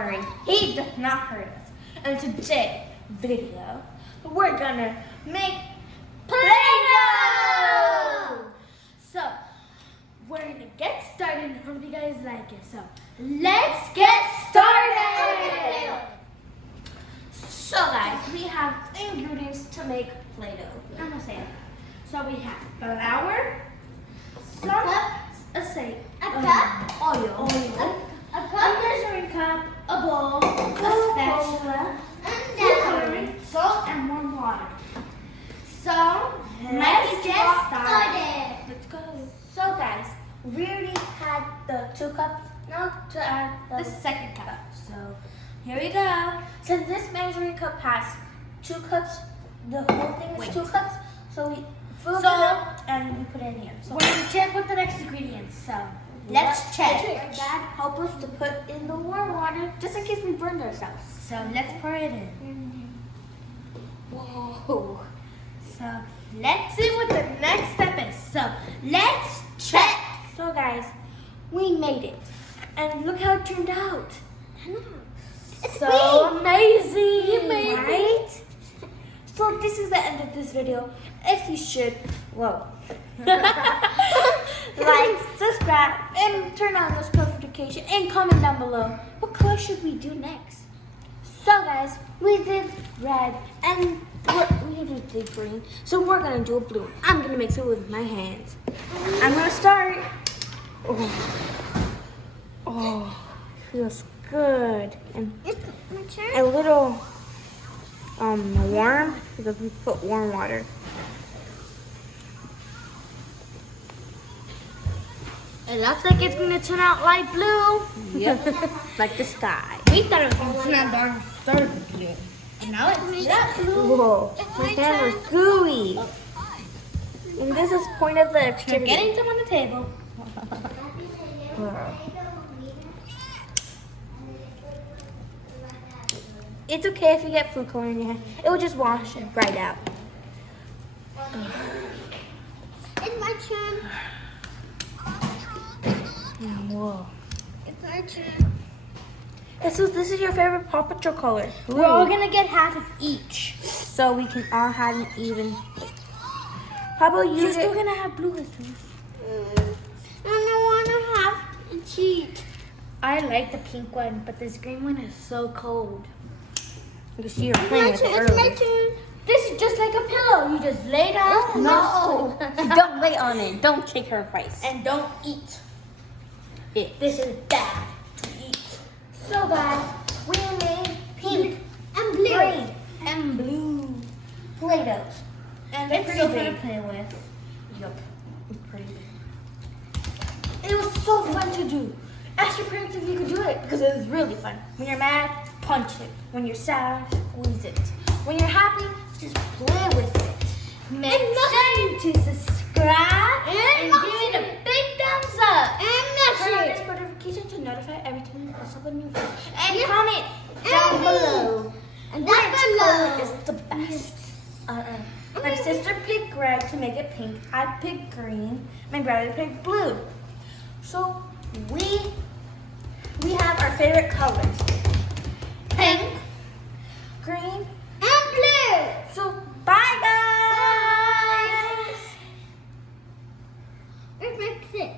worry, he does not hurt us. And today's video, we're gonna make Play-Doh! So, we're gonna get started and hope you guys like it. So, let's get started! So guys, we have ingredients to make Play-Doh. I'm gonna say it. So we have flour, some, oil, a measuring cup, a bowl, a spatula, coloring, salt, and warm water. So let's get started. Let's go. So guys, we already had the 2 cups. Now to add the second cup. So here we go. Since this measuring cup has 2 cups, the whole thing is 2 cups. So we fill it up and we put it in here. So we're gonna check with the next ingredients. So let's check. Dad, help us to put in the warm water just in case we burned ourselves. So let's pour it in. Whoa. So let's see what the next step is. So let's check. So guys, we made it. And look how it turned out. It's so amazing. You made it. So this is the end of this video. If you should, like, subscribe, and turn on those notifications, and comment down below what color should we do next. So guys, we did red, and we did green. So we're gonna do a blue. I'm gonna mix it with my hands. I'm gonna start. Oh, feels good and a little warm because we put warm water. It looks like it's gonna turn out light blue. Yep, like the sky. We thought it was gonna turn out dark blue, and now it's that blue. Whoa, my hands are gooey. And this is point of the activity. We're getting some on the table. It's okay if you get food color in your hand. It will just wash it right out. It's my turn. Whoa. It's my turn. This is your favorite Paw Patrol color. Blue. We're all gonna get half of each. So we can all have an even. How about you? You're still gonna have blue with us. I don't wanna have a cheat. I like the pink one, but this green one is so cold. Because you're playing with it It's my early. turn. This is just like a pillow. You just lay down. No. Don't lay on it. Don't take her advice. And don't eat it. This is bad to eat. So guys, we made pink And blue. green and blue Play-Dohs. And it's so fun to play with. Yup. It's pretty big. It was so fun to do. Ask your parents if you could do it because it was really fun. When you're mad, punch it. When you're sad, squeeze it. When you're happy, just play with it. Make sure to subscribe and give it a big thumbs up. Turn on this notification to notify every time we post up a new video. And comment down below And which down color below. is the best. My sister picked red to make it pink. I picked green. My brother picked blue. So we have our favorite colors. Pink, green, And blue. so bye guys! Bye. Let's mix it.